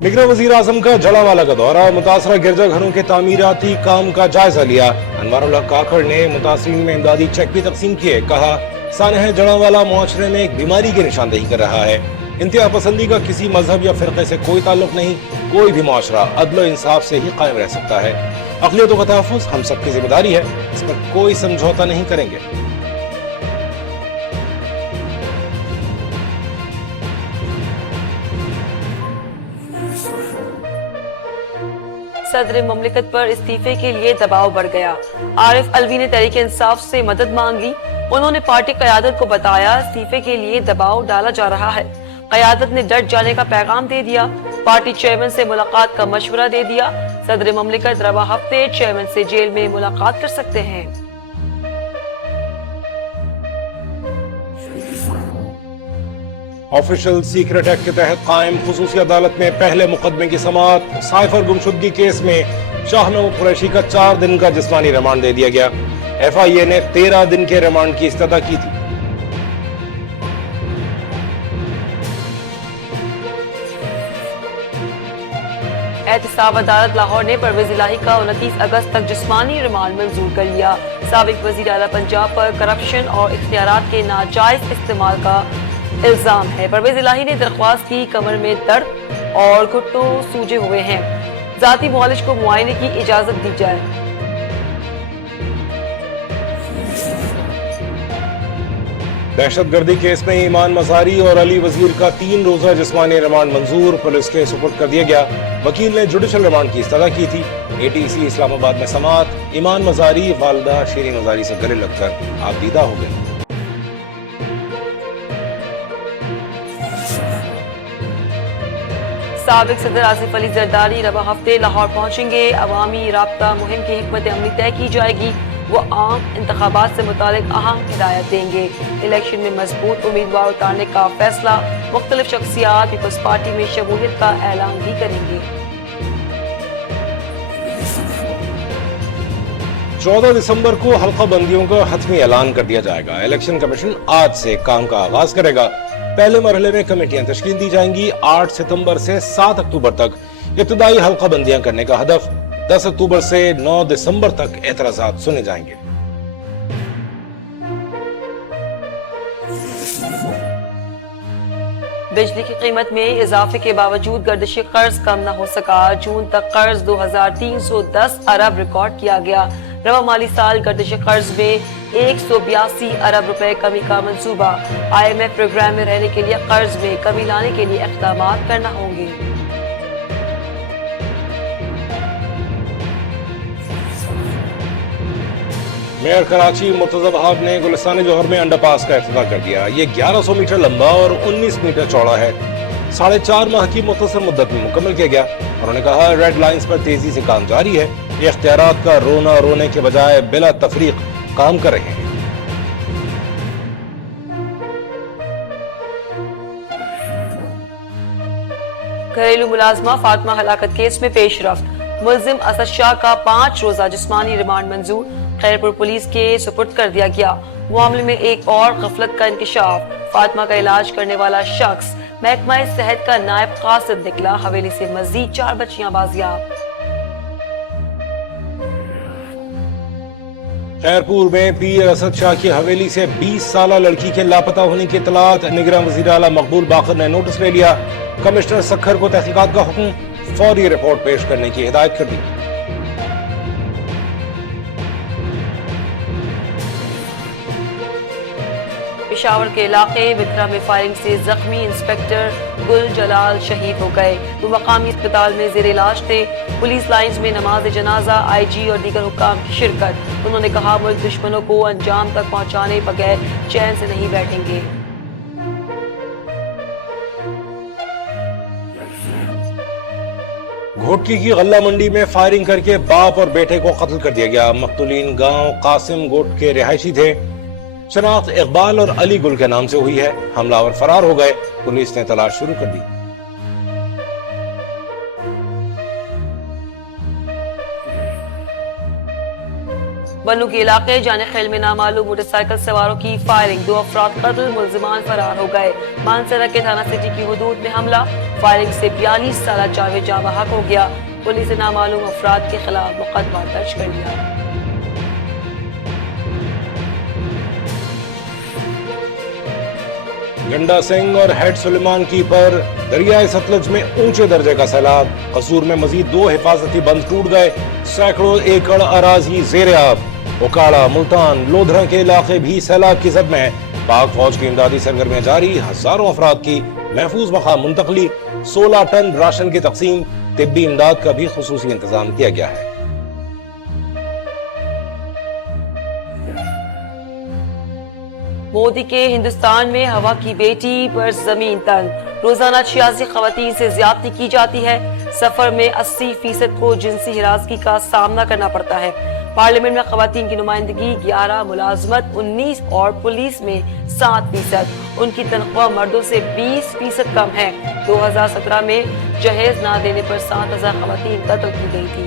निगरान वजीर आजम का जड़ावाला का दौरा, मुतासरा गिरजा घरों के तामीराती काम का जायजा लिया। अनवारुल्लाह काकड़ ने मुतासरीन में इमदादी चेक भी तकसीम किए। कहा, सानह जड़ावाला मुआशरे में एक बीमारी की निशानदेही कर रहा है। इंतहा पसंदी का किसी मजहब या फिरके से कोई ताल्लुक नहीं। कोई भी मुआशरा अदल इंसाफ से ही कायम रह सकता है। अक़लियतों का तहफ़्फ़ुज़ हम सबकी जिम्मेदारी है, इस पर कोई समझौता नहीं करेंगे। सदर मुमलिकत पर इस्तीफे के लिए दबाव बढ़ गया। आरिफ अलवी ने तहरीक इंसाफ से मदद मांग ली। उन्होंने पार्टी क़यादत को बताया इस्तीफे के लिए दबाव डाला जा रहा है। क़यादत ने डट जाने का पैगाम दे दिया। पार्टी चेयरमैन से मुलाकात का मशवरा दे दिया। सदर मुमलिकत रवा हफ्ते चेयरमैन से जेल में मुलाकात कर सकते हैं। ऑफिशियल सीक्रेट एक्ट के तहत कायम खुसूसी अदालत में पहले मुकदमे की समाअत। साइफर गुमशुदगी केस में शाहनवाज कुरैशी का 4 दिन का जिस्मानी रिमांड दे दिया गया। FIA ने 13 दिन के रिमांड की इस्तदा की थी। एहतसाब अदालत लाहौर ने परवेज इलाही का 29 अगस्त तक जिस्मानी रिमांड मंजूर कर लिया। साबिक वजीर आला पंजाब पर करप्शन और इख्तियारात के नाजायज इस्तेमाल का इल्जाम है। परवेज इलाही ने दरख्वास्त की, कमर में दर्द और घुटनों सूजे हुए हैं, जाती मुआलिज को मुआयने की इजाजत दी जाए। दहशतगर्दी केस में ईमान मज़ारी और अली वजीर का 3 रोजा जिस्मानी रिमांड मंजूर, पुलिस के सुपुर्द कर दिया गया। वकील ने जुडिशल रिमांड की इस्तदा की थी। ATC इस्लामाबाद में समाअत। ईमान मज़ारी वालिदा शीरीन मज़ारी से गले लगकर आबदीदा हो गए। साबिक सदर आसिफ अली जरदारी रवा हफ्ते लाहौर पहुंचेंगे। अवामी राब्ता मुहिम की हिकमत अमली तय की जाएगी। वो आम इंतखाबात से मुतालिक अहम हिदायत देंगे। इलेक्शन में मजबूत उम्मीदवार उतारने का फैसला। मुख्तलिफ शख्सियात पीपल्स पार्टी में शमूलियत का ऐलान भी करेंगे। 14 दिसंबर को हल्का बंदियों का हतमी ऐलान कर दिया जाएगा। इलेक्शन कमीशन आज से काम का आगाज करेगा। पहले मरहले में कमेटियां तश्कील दी जाएंगी। 8 सितंबर से 7 अक्टूबर तक इब्तदाई हल्का बंदियां करने का हदफ। 10 अक्टूबर से 9 दिसंबर तक एतराजात सुने जाएंगे। बिजली की कीमत में इजाफे के बावजूद गर्दिशी कर्ज कम न हो सका। जून तक कर्ज 2310 अरब रिकॉर्ड किया गया। रवा माली साल गर्दिशी कर्ज में 182 अरब रुपए कमी का मंसूबा। IMF प्रोग्राम में रहने के लिए कर्ज में कमी लाने के लिए इक़दामात करना होंगे। मेयर कराची मुर्तजा वहाब ने गुलिस्तान जौहर में अंडरपास का इफ्तिताह कर दिया। ये 1100 मीटर लंबा और 19 मीटर चौड़ा है। 4.5 माह की मुख्तसर मुद्दत में मुकम्मल किया गया। उन्होंने कहा, रेड लाइंस पर तेजी से काम जारी है। ये इख्तियारात का रोना रोने के बजाय बिला तफरीक काम कर रहे हैं। घरेलू मुलाजमा फातिमा हलाकत केस में पेशरफ्त। मुल्जिम असद शाह का 5 रोजा जिस्मानी रिमांड मंजूर। खैरपुर पुलिस के सुपुर्द कर दिया गया। मामले में एक और गफलत का इंकशाफ। फातिमा का इलाज करने वाला शख्स महकमा सेहत का नायब कासिद निकला। हवेली से मजीद 4 बच्चियां बाजियाब। खैरपुर में पीर असद शाह की हवेली से 20 साला लड़की के लापता होने की इतलात। निगरान वजीर आला मकबूल बाकर ने नोटिस ले लिया। कमिश्नर सखर को तहकीकात का हुक्म, फौरी रिपोर्ट पेश करने की हिदायत कर दी। पेशावर के इलाके वित्रा में फायरिंग से जख्मी इंस्पेक्टर गुल जलाल शहीद हो गए। वो मकामी अस्पताल में जेर इलाज थे। पुलिस लाइंस में नमाज जनाजा, IG और दीगर हुक्काम की शिरकत। उन्होंने कहा, मुल्क दुश्मनों को अंजाम तक पहुंचाने बगैर चैन से नहीं बैठेंगे। घोटकी की गल्ला मंडी में फायरिंग करके बाप और बेटे को कत्ल कर दिया गया। मकतूलीन गांव कासिम गोट के रिहायशी थे। शनाख्त इकबाल और अली गुल के नाम से हुई है। हमलावर फरार हो गए। पुलिस ने तलाश शुरू कर दी। पन्नू के इलाके जाने खेल में नामालूम मोटरसाइकिल सवारों की फायरिंग, 2 अफराद कत्ल, मुलजिमान फरार हो गए। मानसरा के थाना सिटी की हुदूद में हमला, फायरिंग से 42 साला जावेद जाँ बहक हो गया। पुलिस ने नामालूम अफराद के खिलाफ मुकदमा दर्ज कर लिया। गंडा सिंह और हेड सुलेमान की पर दरियाए सतलज में ऊंचे दर्जे का सैलाब, कसूर में मजीद 2 हिफाजती बंद टूट गए, सैकड़ों एकड़ अराजी जेर आब। उकाड़ा, मुल्तान, लोधरा के इलाके भी सैलाब की जद में। पाक फौज की इमदादी सरगर्मियां जारी, हजारों अफराद की महफूज मकाम मुंतकली, 16 टन राशन की तकसीम, तिब्बी इमदाद का भी खुसूसी इंतजाम किया गया है। मोदी के हिंदुस्तान में हवा की बेटी पर जमीन तंग, रोजाना 86 खवातीन से ज्यादती की जाती है। सफर में 80% को जिनसी हिरासगी का सामना करना पड़ता है। पार्लियामेंट में खवातीन की नुमाइंदगी 11, मुलाजमत 19 और पुलिस में 7%। उनकी तनख्वाह मर्दों से 20% कम है। 2017 में जहेज ना देने पर 7000 खवातीन कत्ल की गई थी।